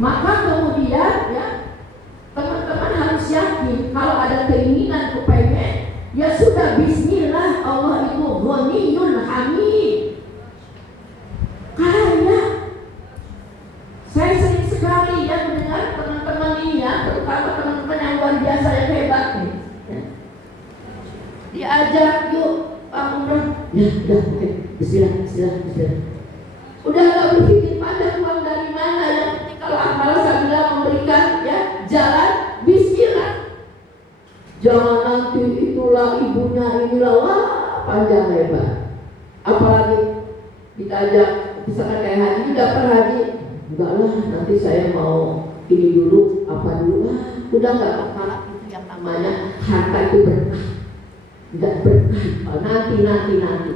Maka kemudian ya teman-teman harus yakin kalau ada keinginan kepengen, ya sudah bismillah, Allah itu Ghaniyun Hamid, kaya. Saya sering sekali ya mendengar teman-teman ini ya, terutama teman-teman yang luar biasa yang hebat nih ya. Diajak yuk Pak Umroh, ya udah oke, bismillah. Udah gak berpikir pada uang dari mana, yang penting kalau amal sambil memberikan ya jalan bismillah. Jangan nanti itulah ibunya inilah, wah panjang lebar. Apalagi kita ajak misalkan kayak haji, daftar haji, enggak lah nanti saya mau ini dulu apa dulu, udah nggak masalah. Itu yang namanya harta itu berkah, nggak berkah nanti.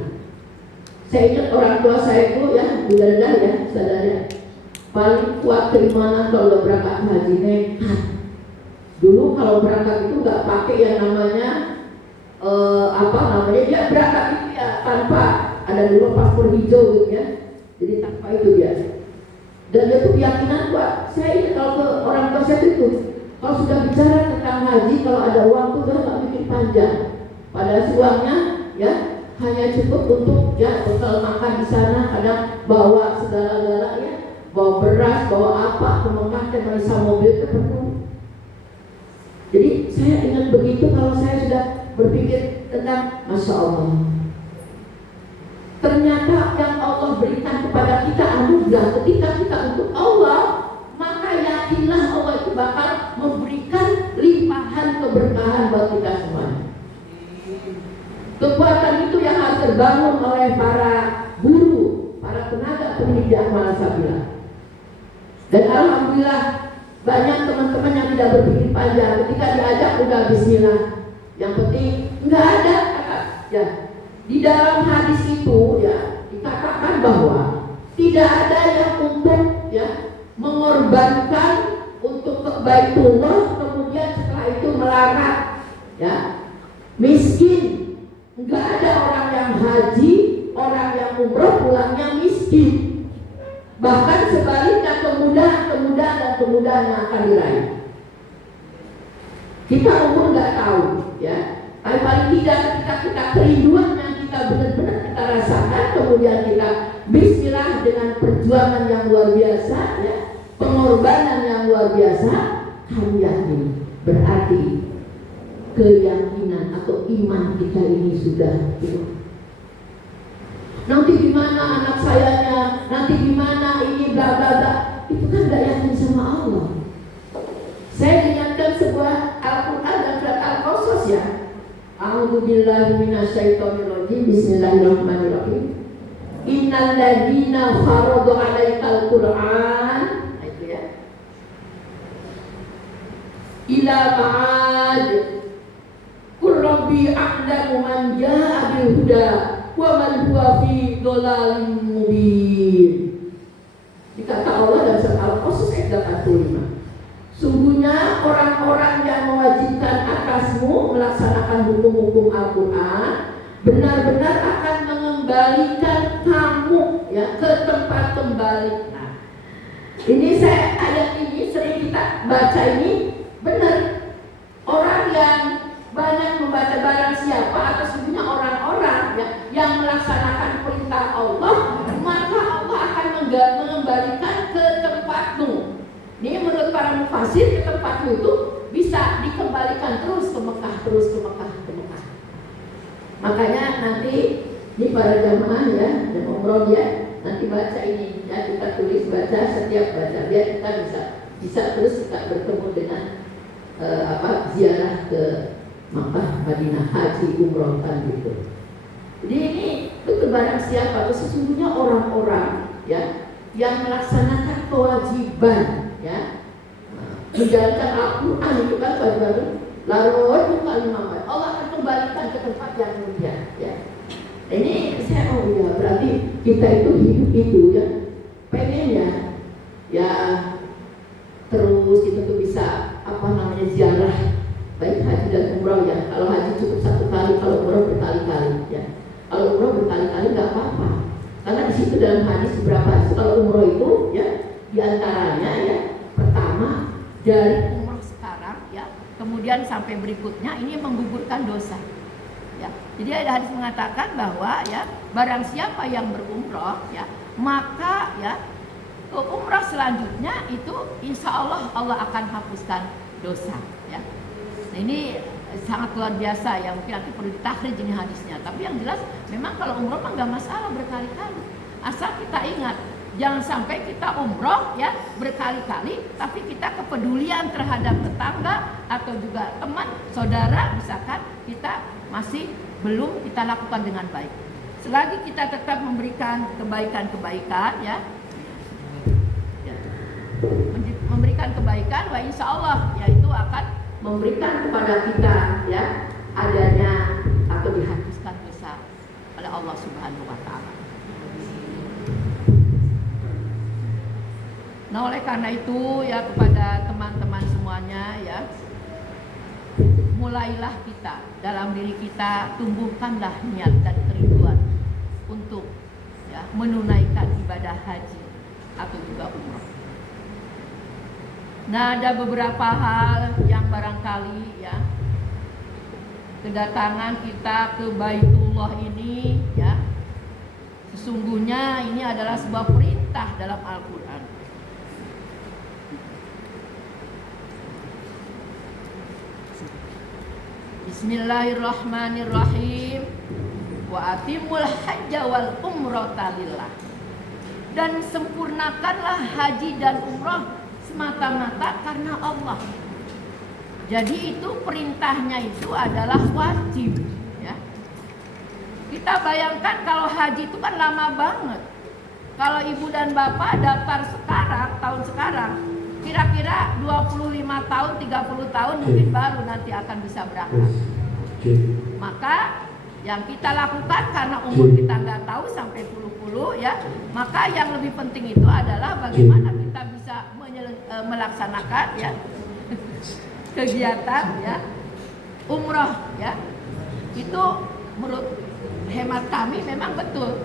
Saya ingat orang tua saya itu ya, mudah-mudahan ya saudara, paling kuat keimanan kalau berangkat haji nekat. Dulu kalau berangkat itu nggak pakai yang namanya dia berangkat itu ya tanpa ada dulu paspor hijau gitu ya, jadi tanpa itu dia. Dan dia tuh keyakinan kuat. Saya ingat kalau ke orang tua saya itu, kalau sudah bicara tentang haji, kalau ada uang tuh udah nggak bikin panjang. Padahal uangnya ya hanya cukup untuk ya bekal makan di sana, kadang bawa segala-galanya, bawa beras, bawa apa ke Mekah, merisa mobil itu penuh. Jadi saya ingat begitu kalau saya sudah berpikir tentang Masya Allah, ternyata yang Allah berikan kepada kita anugerah. Ketika kita untuk Allah, maka yakinlah Allah itu bakal memberikan limpahan keberkahan buat kita semuanya. Kekuatan itu yang harus terbangun oleh para guru, para tenaga pendidik Malsabila. Dan alhamdulillah banyak teman-teman yang tidak berpikir panjang, ketika diajak udah bismillah. Yang penting nggak ada ya. Di dalam hadis itu ya dikatakan bahwa tidak ada yang untuk ya mengorbankan untuk Baitullah kemudian setelah itu melarat ya miskin. Enggak ada orang yang haji, orang yang umroh pulangnya miskin. Bahkan sebaliknya kemudahan yang akan diraih. Kita umur nggak tahu ya. Tapi paling tidak ketika kita kerinduan yang kita benar-benar kita rasakan, kemudian kita bismillah dengan perjuangan yang luar biasa ya, pengorbanan yang luar biasa, kami yakin berarti keyakinan atau iman kita ini sudah nanti gimana anak sayanya, nanti gimana ini bla bla bla, itu kan gak yakin sama Allah. Saya ingatkan sebuah Al-Quran dan surat Al-Qasas ya. A'udzubillahi minasyaitonirrajim. Bismillahirrahmanirrahim. Innal ladzina faradu 'alaikal Qur'an, itu ya, ila ma'ad qul rabbi a'lamu man jaa'a bil huda wa man huwa fi dhalalin mubin. Dikata Allah dalam surat Al-Qasas ayat 85. Sungguhnya orang-orang yang mewajibkan atasmu melaksanakan hukum-hukum Al-Quran benar-benar akan mengembalikan kamu ya ke tempat kembali. Nah, ini ayat ini sering kita baca ini benar. Orang yang banyak membaca barang siapa atau sungguhnya orang-orang ya, yang melaksanakan perintah Allah, maka Allah akan mengembalikan ke tempatmu. Ini menurut para mufasir, ke tempatmu itu bisa dikembalikan terus ke Mekah. Makanya nanti ini para jamaah ya, dan umroh ya, nanti baca ini ya, kita tulis baca, setiap baca biar kita bisa terus kita bertemu dengan ziarah ke Mekah, Madinah, haji, umroh kan gitu. Jadi ini betul barang siapa, sesungguhnya orang-orang ya yang melaksanakan kewajiban ya, menjalankan Al-Quran itu kan kewajiban. Lalu Allah akan kembalikan ke tempat yang mulia ya. Ini saya berarti kita itu hidup itu ya pengen ya terus kita tuh bisa ziarah baik haji dan umroh ya. Kalau haji cukup satu kali, kalau umroh berkali-kali ya. Kalau umroh berkali-kali nggak apa-apa, karena di situ dalam hadis berapa? Kalau umroh itu ya diantaranya ya dari umroh sekarang ya, kemudian sampai berikutnya ini menggugurkan dosa. Ya. Jadi ada hadis mengatakan bahwa ya barang siapa yang berumroh ya, maka ya ke umroh selanjutnya itu insya Allah Allah akan hapuskan dosa ya. Nah, ini sangat luar biasa ya, mungkin nanti perlu ditakhrij ini hadisnya. Tapi yang jelas memang kalau umroh mah nggak masalah berkali-kali, asal kita ingat jangan sampai kita umroh ya berkali-kali tapi kita kepedulian terhadap tetangga atau juga teman saudara misalkan kita masih belum kita lakukan dengan baik. Selagi kita tetap memberikan kebaikan-kebaikan ya, memberikan kebaikan, wa insya Allah yaitu akan memberikan kepada kita ya adanya atau dihapuskan dosa oleh Allah Subhanahu wa taala. Nah, oleh karena itu ya kepada teman-teman semuanya ya, mulailah kita dalam diri kita tumbuhkanlah niat dan kerinduan untuk ya menunaikan ibadah haji atau juga umrah. Nah, ada beberapa hal yang barangkali ya kedatangan kita ke Baitullah ini ya sesungguhnya ini adalah sebuah perintah dalam Al-Qur'an. Bismillahirrahmanirrahim. Wa atimul hajja wal umrata lillah. Dan sempurnakanlah haji dan umrah semata-mata karena Allah. Jadi itu perintahnya itu adalah wajib ya. Kita bayangkan kalau haji itu kan lama banget. Kalau ibu dan bapak daftar sekarang, tahun sekarang, kira-kira 25 tahun, 30 tahun mungkin baru nanti akan bisa berangkat. Maka yang kita lakukan karena umur kita nggak tahu sampai puluh-puluh ya, maka yang lebih penting itu adalah bagaimana kita bisa melaksanakan ya kegiatan ya umroh ya. Itu menurut hemat kami memang betul.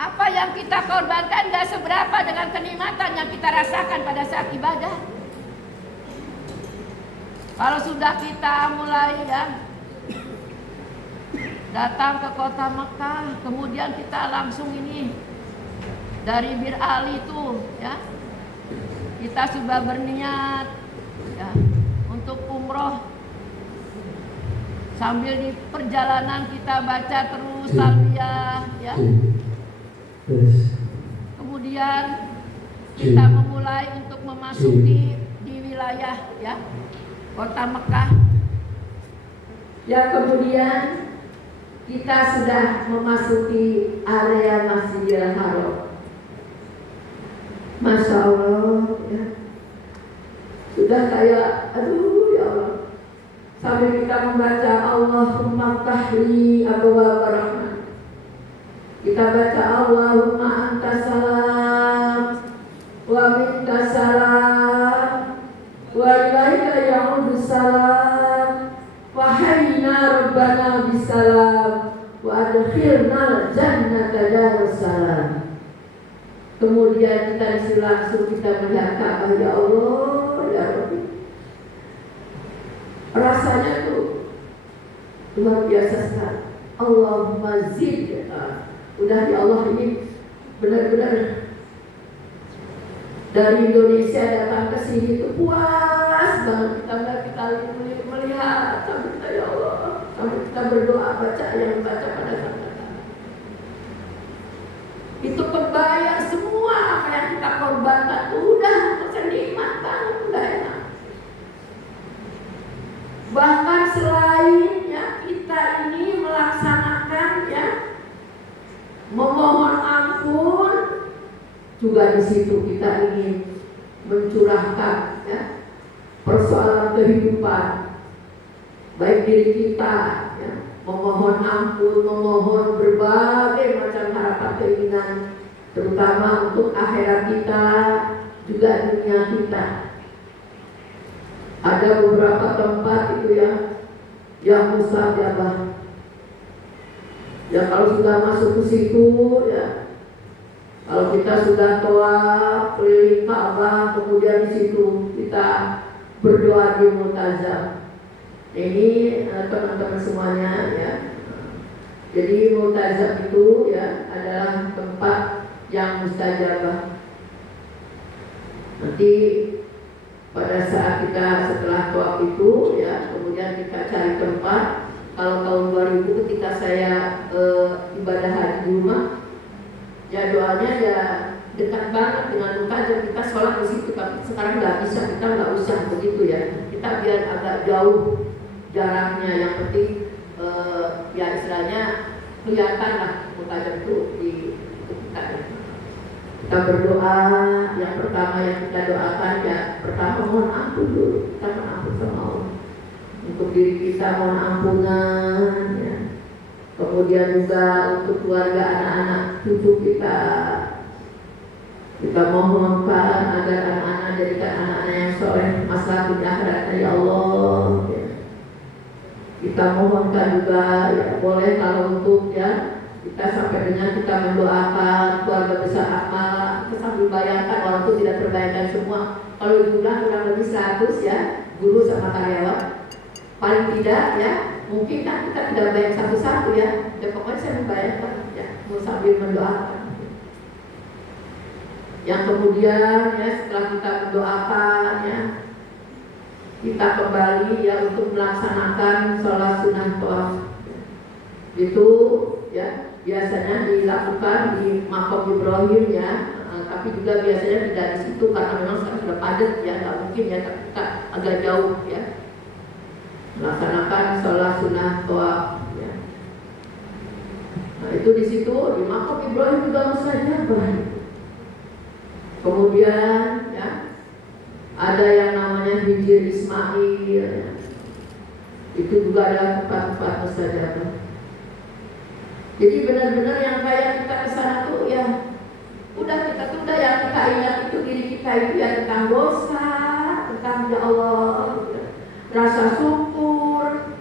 Apa yang kita korbankan gak seberapa dengan kenikmatan yang kita rasakan pada saat ibadah. Kalau sudah kita mulai ya datang ke kota Mekah, kemudian kita langsung ini dari Bir Ali itu ya, kita sudah berniat ya untuk umroh. Sambil di perjalanan kita baca terus talbiyah ya. Kemudian kita memulai untuk memasuki di wilayah ya kota Mekah. Ya, kemudian kita sudah memasuki area Masjidil Haram. Masya Allah ya. Sudah kayak aduh ya Allah. Sambil kita membaca Allahumma ftahli abwaab rahmat. Kita baca Allahumma anta salam wa minka salam wa ilaika ya'udu salam wa hayyina rabbana bisalam wa adkhilna jannata darussalam. Kemudian kita langsung kita melihat Ka'bah, ya Allah ya Rabbi. Rasanya tuh luar biasa sekali. Allahumma zid. Udah ya Allah, ini benar-benar dari Indonesia datang ke sini tuh puas banget kita melihat sampai kita ya Allah, sampai kita berdoa baca yang baca pada saat itu kebayar semua apa yang kita korbankan. Udah nikmat banget, udah enak. Bahkan selain ya kita ini melaksanakan ya memohon ampun, juga di situ kita ingin mencurahkan ya persoalan kehidupan baik diri kita ya, memohon ampun, memohon berbagai macam harapan keinginan, terutama untuk akhirat kita, juga dunia kita. Ada beberapa tempat itu ya yang mustajabah. Ya kalau sudah masuk ke situ ya Kalau kita sudah tawaf keliling Ka'bah, kemudian di situ kita berdoa di multazam. Ini teman-teman semuanya ya. Jadi multazam itu ya adalah tempat yang mustajabah. Nanti pada saat kita setelah tawaf itu ya, kemudian kita cari tempat. Kalau tahun 2000 ketika saya ibadah haji di rumah, jadwalnya ya dekat banget dengan multazam, kita sholat di situ. Tapi sekarang nggak bisa, kita nggak usah begitu ya. Kita biar agak jauh jaraknya, yang penting ya istilahnya kelihatan lah multazam itu di kita ya. Kita berdoa, yang pertama yang kita doakan ya, pertama mohon ampun dulu, kita mohon ampun sama Allah. Untuk diri kita mohon ampunan ya. Kemudian juga untuk keluarga, anak-anak, cucu kita mohonkan agar anak-anak jadikan anak-anak yang soleh, masalah dunia akhirat ya Allah ya. Kita mohonkan juga ya, boleh kalau untuk ya kita sampai dengan kita mendoakan keluarga besar amal, kita sambil bayangkan, walaupun tidak terbayangkan semua. Kalau jumlah kurang lebih 100 ya, guru sama karyawan, paling tidak ya, mungkin kan kita tidak bayang satu-satu ya. Ya pokoknya saya membayangkan ya, mau sambil mendoakan. Yang kemudian ya setelah kita mendoakan ya, kita kembali ya untuk melaksanakan sholat sunnah tawaf. Itu ya biasanya dilakukan di Maqam Ibrahim ya, tapi juga biasanya tidak di situ karena memang sekarang sudah padat ya, nggak mungkin ya, tapi kita agak jauh ya melaksanakan sholat sunnah tawaf ya. Nah itu di situ di Maqam Ibrahim juga mustajabah. Kemudian ya ada yang namanya Hijr Ismail ya. Itu juga adalah tempat-tempat mustajabah. Jadi benar-benar yang kayak kita kesana tuh ya udah kita tuh udah yang kita ingat itu diri kita itu ya tentang dosa, tentang ya Allah, rasa syukur.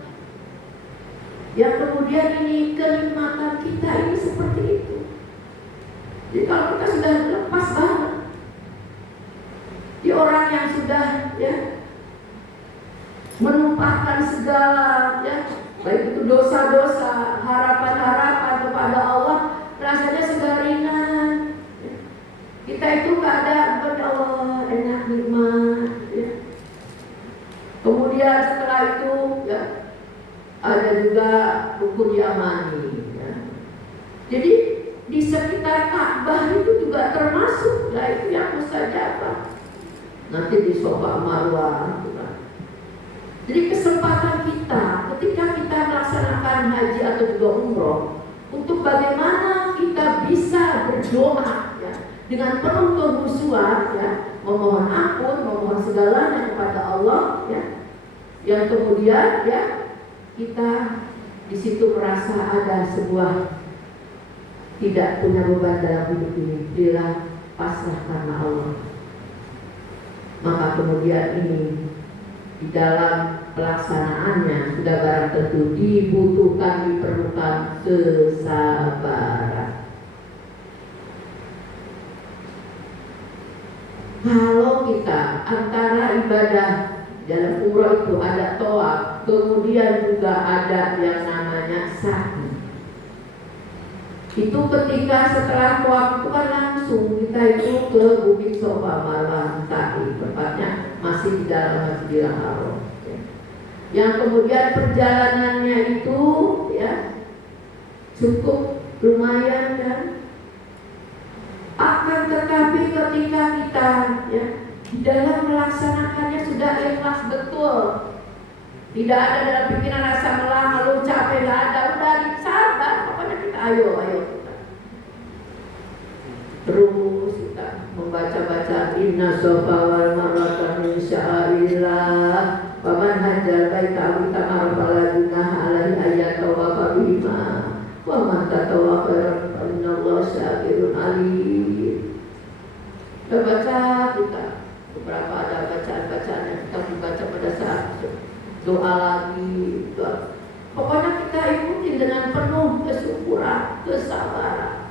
Yang kemudian ini kenikmatan kita ini seperti itu. Jadi kalau kita sudah lepas banget di orang yang sudah ya menumpahkan segala ya, baik itu dosa-dosa, harapan-harapan kepada Allah, rasanya sudah ringan. Kita itu nggak ada kepada Allah, enak nikmat. Ya. Kemudian setelah itu ya ada juga rukun yamani. Ya. Jadi di sekitar Ka'bah itu juga termasuk ya itu yang mustajabah. Nanti di Safa Marwah. Jadi kesempatan kita ketika kita melaksanakan haji atau juga umroh, untuk bagaimana kita bisa berdoa ya, dengan penuh kehusuan ya, memohon ampun, memohon segalanya kepada Allah ya. Yang kemudian ya kita di situ merasa ada sebuah tidak punya beban dalam hidup ini, bila pasrah karena Allah. Maka kemudian ini di dalam pelaksanaannya sudah barang tentu diperlukan kesabaran. Kalau kita antara ibadah dalam umroh itu ada tawaf, kemudian juga ada yang namanya sa'i. Itu ketika setelah tawaf itu kan langsung kita itu ke Bukit Safa Marwah sa'i, tempatnya masih di dalam Masjidil Haram. Yang kemudian perjalanannya itu ya cukup lumayan kan. Akan tetapi ketika kita ya di dalam melaksanakannya sudah ikhlas betul, tidak ada dalam pikiran rasa mengeluh, capek, nggak ada, udah sabar, pokoknya kita ayo kita. Terus kita membaca inna Safa wal Marwata min sya'airillah. Paman hajar baita abu tamar fala junaha alaihi ayyatawafa bihima wa man tatawa khairan fa innallaha syakirun alim. Kita baca kita beberapa ada bacaan-bacaan yang kita membaca pada saat doa lagi doa. Pokoknya kita ikuti dengan penuh kesyukuran, kesabaran.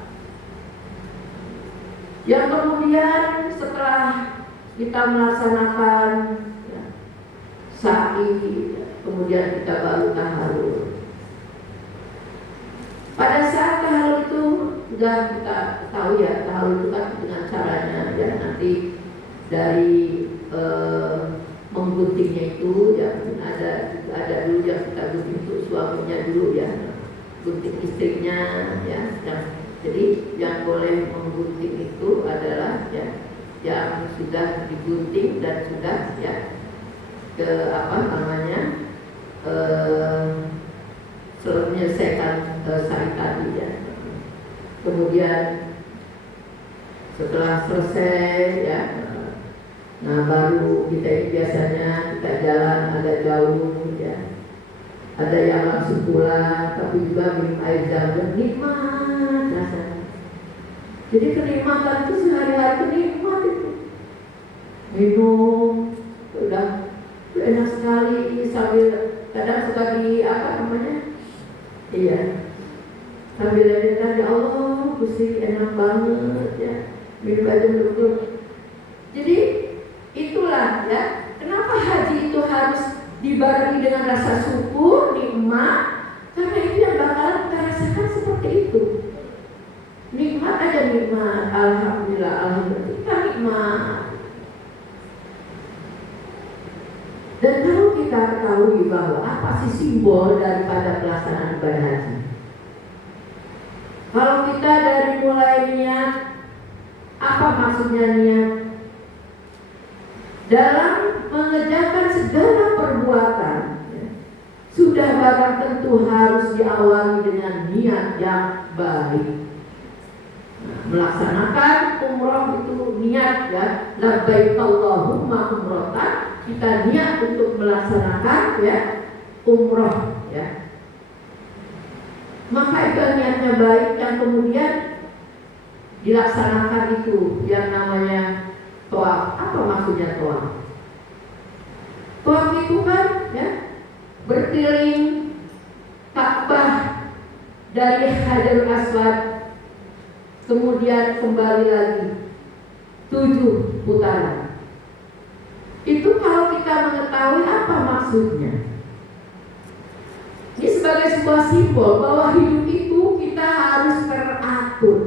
Yang kemudian setelah kita melaksanakan ya, sa'i, kemudian kita baru tahalul. Pada saat tahalul itu sudah kita tahu ya, tahalul itu kan dengan caranya ya nanti dari mengguntingnya itu ya ada dulu yang kita gunting untuk suaminya dulu ya, gunting istrinya ya. Jadi yang boleh menggunting itu adalah ya yang sudah digunting dan sudah ya ke menyelesaikan sa'i tadi ya. Kemudian setelah selesai ya, nah baru kita ini biasanya kita jalan agak jauh ya. Ada yang langsung pulang, tapi juga minum air zam-zam, nikmat rasanya. Jadi kenikmatan itu sehari-hari kenikmat itu. Minum, udah enak sekali sambil kadang suka di iya, sambil lihat ya Allah, Gusti enak banget ya. Minum aja dulu. Jadi itulah ya, kenapa haji itu harus dibarengi dengan rasa syukur, nikmat, karena itu yang bakalan kita rasakan seperti itu. Nikmat aja nikmat, alhamdulillah, alhamdulillah, kita nikmat. Dan kalau kita ketahui bahwa apa sih simbol daripada pelaksanaan ibadah haji? Kalau kita dari mulai niat, apa maksudnya niat? Dalam mengerjakan segala perbuatan ya, sudah barang tentu harus diawali dengan niat yang baik. Melaksanakan umroh itu niat ya, labbaik Allahumma umrohtan, kita niat untuk melaksanakan ya umroh ya. Maka itu niatnya baik yang kemudian dilaksanakan itu yang namanya tawaf. Apa maksudnya tawaf? Tawaf itu kan ya berkeliling Ka'bah dari Hajarul Aswad, kemudian kembali lagi 7 putaran. Itu kalau kita mengetahui apa maksudnya, ini sebagai sebuah simbol bahwa hidup itu kita harus teratur.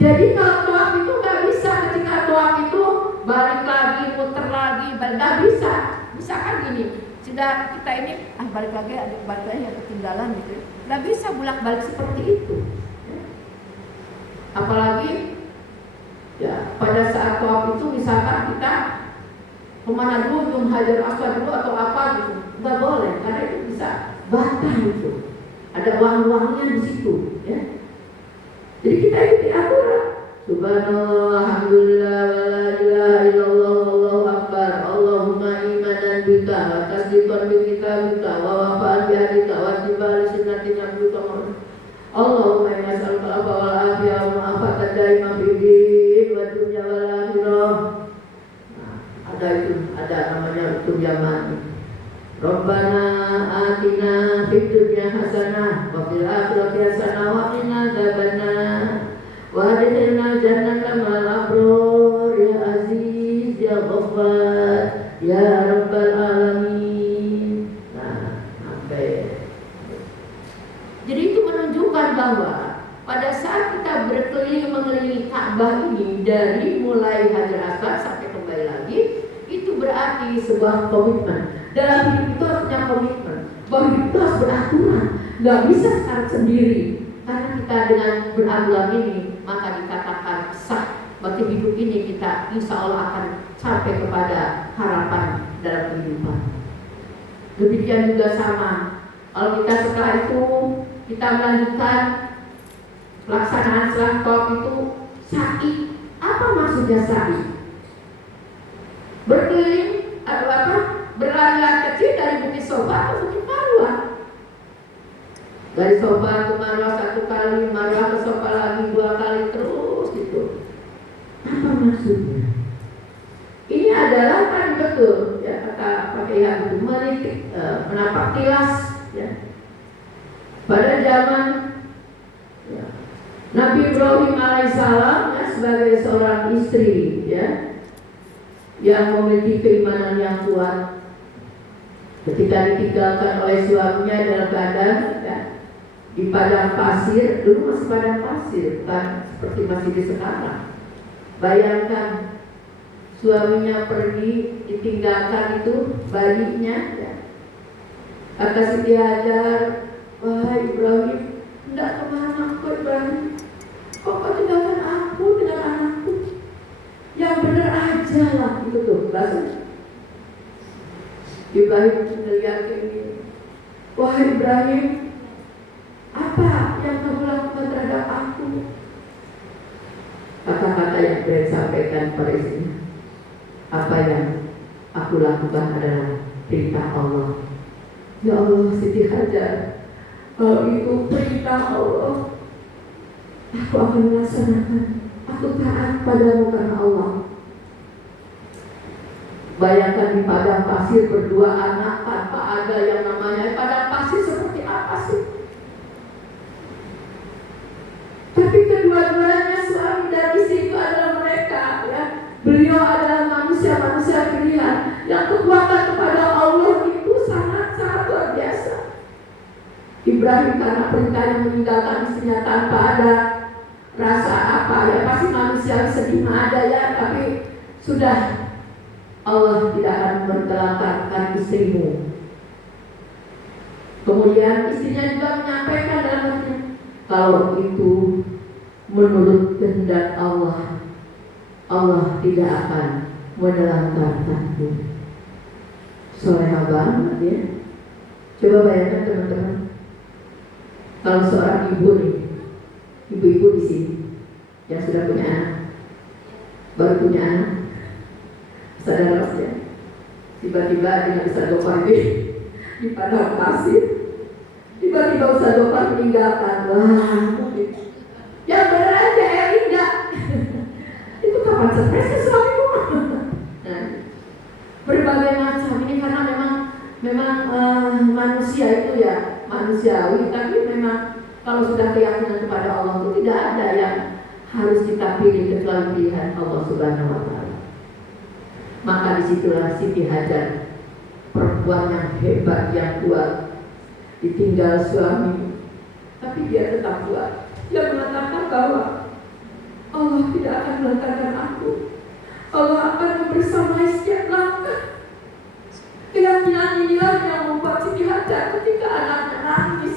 Jadi kalau tawaf itu nggak bisa, ketika tawaf itu balik lagi, muter lagi, nggak bisa. Misalkan gini, sudah kita ini balik lagi yang ketinggalan gitu, nggak bisa bolak-balik seperti itu. Apalagi ya pada saat tawaf itu misalkan kita kemana dulu, belum Hajar Aswad dulu atau apa gitu, nggak boleh karena itu bisa batal itu. Ada uang-uangnya di situ, ya. Jadi kita ikuti aturan. Subhanallah, alhamdulillah, wa la ilaha illallah, wallahu akbar. Allahumma imanan bika, wa tasdiqan bi kitabika, wa wafa'an bi hadika, wa tibali sunnati nabiyika. Allahumma inna nas'aluka al-afwa wal afiyah wa mu'afatan daimah fid din wa dunya wal akhirah. Ada itu, ada namanya turjaman. Rabbana atina fid dunya hasanah wa fil akhirati hasanah wa qina adzabannar wa adkhilna jannata ma'al abrar ya aziz ya ghaffar ya rabbal alamin. Nah, sampai. Jadi itu menunjukkan bahwa pada saat kita berkeliling mengelilingi Ka'bah ini dari mulai Hajar Aswad sampai kembali lagi, itu berarti sebuah komitmen. Dalam hidup itu harus punya komitmen bahwa hidup itu harus beraturan, nggak bisa sekarang sendiri. Karena kita dengan beraturan ini maka dikatakan sah. Berarti hidup ini kita insya Allah akan sampai kepada harapan dalam kehidupan. Demikian juga sama. Kalau kita setelah itu kita melanjutkan pelaksanaan setelah tawaf itu sa'i. Apa maksudnya sa'i? Berkeliling atau apa? Berlari-lari kecil dari Bukit Sofa ke Bukit Marwah. Dari Sofa ke Marwah 1 kali, Marwah ke Sofa lagi 2 kali, terus gitu. Apa maksudnya? Ini adalah tadi betul ya kata pakai yang itu menitik menapak tilas ya. Pada zaman ya, Nabi Ibrahim Salam ya, sebagai seorang istri ya yang memiliki keimanan yang kuat, ketika ditinggalkan oleh suaminya dalam keadaan ya, di padang pasir, dulu masih padang pasir, bukan seperti masih di sekarang. Bayangkan suaminya pergi, ditinggalkan itu bayinya ya. Kata Siti Hajar, wahai Ibrahim, hendak kemana kau Ibrahim? Kok kau tinggalkan aku dengan anakku? Yang benar aja lah, itu tuh rasanya. Ibrahim melihat ini, wahai Ibrahim, apa yang kamu lakukan terhadap aku? Kata-kata yang Ibrahim sampaikan pada istrinya, apa yang aku lakukan adalah perintah Allah. Ya Allah, Siti Hajar, kalau itu perintah Allah, aku akan melaksanakan. Aku taat padamu karena Allah. Bayangkan di padang pasir berdua anak tanpa ada yang namanya padang pasir seperti apa sih? Tapi kedua-duanya suami dan istri itu adalah mereka ya. Beliau adalah manusia-manusia pilihan yang kekuatan kepada Allah itu sangat-sangat luar biasa. Ibrahim karena perintahnya meninggalkan istrinya tanpa ada rasa apa ya, pasti manusia sedih ada ya, tapi sudah, Allah tidak akan mentelantarkan istrimu. Kemudian istrinya juga menyampaikan dalam hatinya, kalau itu menurut kehendak Allah, Allah tidak akan menelantarkanmu. Soleha banget ya. Coba bayangkan teman-teman, kalau seorang ibu nih, ibu-ibu di sini yang sudah punya anak, baru punya anak, sadar ya, tiba-tiba dengan Ustaz Gofar di padang pasir, tiba-tiba Ustaz Gofar meninggalkan. Wah, yang benar aja ya enggak. Itu kapan stresnya suamiku? Nah, berbagai macam ini karena memang manusia itu ya manusiawi, tapi memang kalau sudah keyakinan kepada Allah itu tidak ada yang harus kita pilih kecuali pilihan Allah Subhanahu wa Ta'ala. Maka disitulah Siti Hajar, perempuan yang hebat, yang kuat, ditinggal suami, tapi dia tetap kuat. Dia mengatakan bahwa Allah tidak akan melantarkan aku. Allah akan membersamai setiap langkah. Keyakinan inilah yang membuat Siti Hajar ketika anaknya nangis.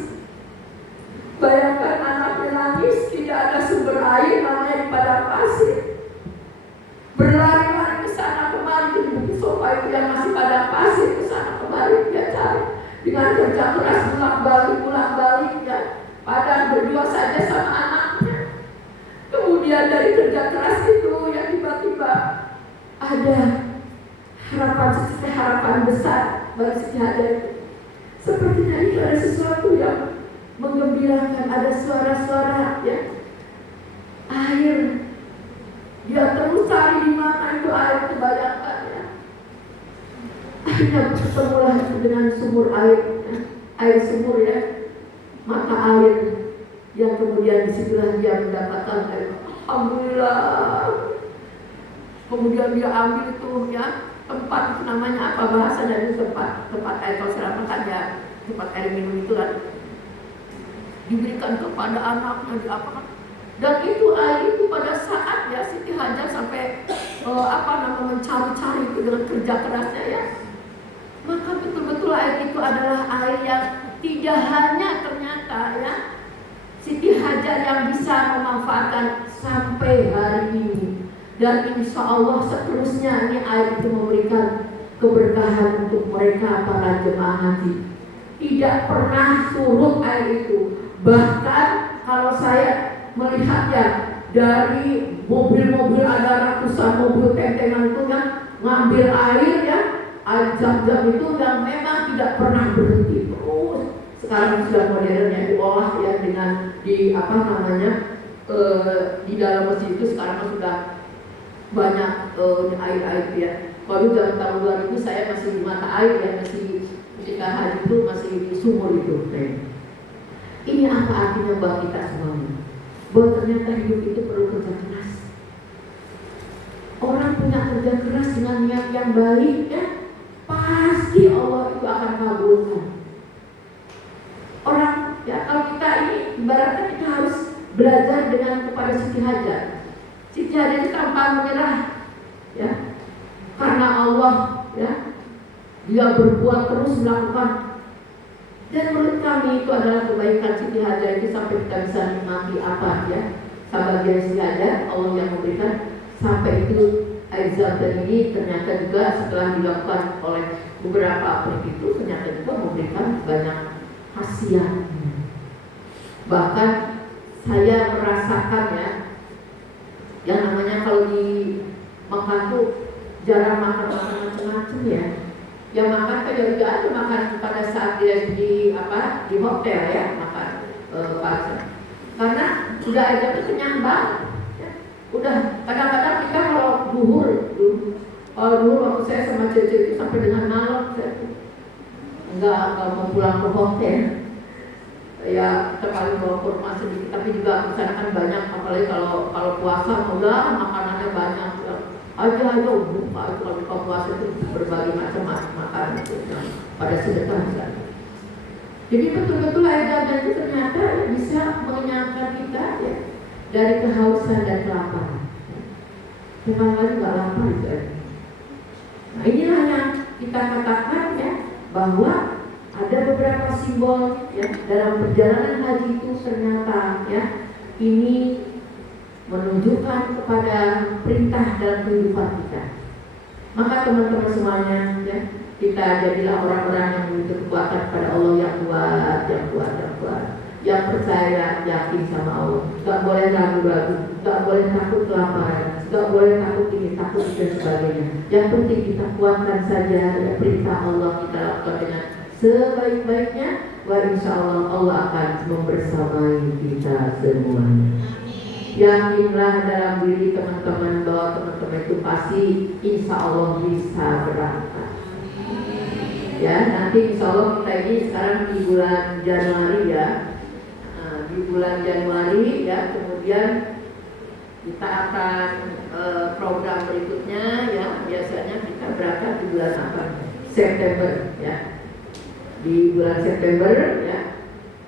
Bayangkan anaknya nangis, tidak ada sumber air, namanya di padang pasir. Berlari-lari ke sana kemari, ke buku sofa itu yang masih padang pasir, ke sana kemari dia cari dengan kerja keras bolak-balik ya. Padahal berdua saja sama anaknya. Kemudian dari kerja keras itu yang tiba-tiba ada harapan besar bagi Siti Hajar. Sepertinya itu ada sesuatu yang menggembirakan, ada suara-suara ya, air. Dia terus cari di mana itu air, itu bayangkan ya. Akhirnya bertemulah dengan sumur air, ya. Air sumur ya, mata air yang kemudian disitulah dia mendapatkan air. Alhamdulillah. Kemudian dia ambil itu ya, tempat itu namanya apa bahasanya itu, tempat air, kalau saya makan ya tempat air minum itu kan, diberikan kepada anaknya, diapakan. Dan itu air itu pada saat ya Siti Hajar sampai mencari-cari itu dengan kerja kerasnya ya, maka betul-betul air itu adalah air yang tidak hanya ternyata ya Siti Hajar yang bisa memanfaatkan sampai hari ini, dan insya Allah seterusnya ini air itu memberikan keberkahan untuk mereka para jemaah haji. Tidak pernah surut air itu. Bahkan kalau saya melihatnya dari mobil-mobil, ada ratusan mobil tentengan itu yang ngambil air ya, jam-jam itu yang memang tidak pernah berhenti terus. Sekarang sudah modern ya, diolah ya dengan di di dalam masjid itu sekarang sudah banyak air-air ya. Kalau dalam tahun 2000 saya masih di mata air ya, masih ketika hari itu masih di sumur itu. Ini apa artinya buat kita semuanya? bahwa ternyata hidup itu perlu kerja keras. Orang punya kerja keras dengan niat yang baik, ya, pasti Allah itu akan kabulkan. Orang, ya, kalau kita ini ibaratnya kita harus belajar dengan kepada Siti Hajar. Siti Hajar itu tanpa menyerah, ya, karena Allah, ya, dia berbuat terus melakukan. Dan menurut kami itu adalah kebaikan Siti Hajar itu sampai kita bisa nikmati apa, ya, sahabat dia Siti Hajar, Allah yang memberikan. Sampai itu air zam-zam ini ternyata juga setelah dilakukan oleh beberapa ahli itu ternyata juga memberikan banyak khasiat. Bahkan saya merasakan, ya, yang namanya kalau di makan tuh jarang makan macam-macam, ya. Yang makan kan juga ada makan pada saat dia di hotel, ya, makan pasar. Karena udah aja tuh kenyang banget. Udah kadang-kadang kita kalau duhur waktu saya sama Cece itu sampai dengan malam saya enggak mau pulang ke hotel, ya kita paling bawa kurma sedikit, tapi juga misalnya kan banyak, apalagi kalau puasa udah makanannya banyak, ya. aja buka itu kalau buka puasa itu berbagai macam makanan itu yang pada sedekah misalnya. Jadi betul-betul air zam-zam itu ternyata bisa mengenyangkan kita, ya, dari kehausan dan kelaparan. Bukan lagi nggak lapar itu. Nah, inilah yang kita katakan, ya, bahwa ada beberapa simbol, ya, dalam perjalanan haji itu ternyata, ya, ini menunjukkan kepada perintah dalam kehidupan kita. Maka teman-teman semuanya, ya, kita jadilah orang-orang yang memiliki kekuatan pada Allah yang kuat, yang percaya, yakin sama Allah. Gak boleh ragu-ragu, gak boleh takut kelaparan, gak boleh takut ini, takut dan sebagainya. Yang penting kita kuatkan saja, ya, perintah Allah kita lakukan dengan sebaik-baiknya. Wa insya Allah akan membersamai kita semuanya. Yakinlah dalam diri teman-teman bahwa teman-teman itu pasti insya Allah bisa berangkat. Ya, nanti insya Allah kita ini sekarang di bulan Januari, ya. Di bulan Januari, ya, kemudian kita akan program berikutnya, ya, biasanya kita berangkat di bulan apa? September, ya. Di bulan September, ya,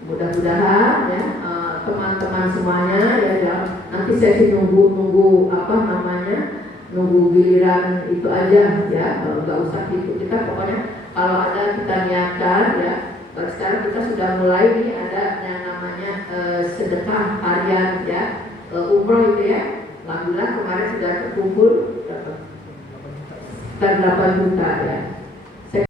mudah-mudahan, ya, teman-teman semuanya, ya, nanti saya sih nunggu nunggu giliran itu aja, ya, nggak usah gitu. Kita pokoknya kalau ada kita niatkan, ya. Sekarang kita sudah mulai nih ada yang namanya sedekah harian, ya, umroh itu, ya. Alhamdulillah kemarin sudah terkumpul sekitar 8 juta, ya.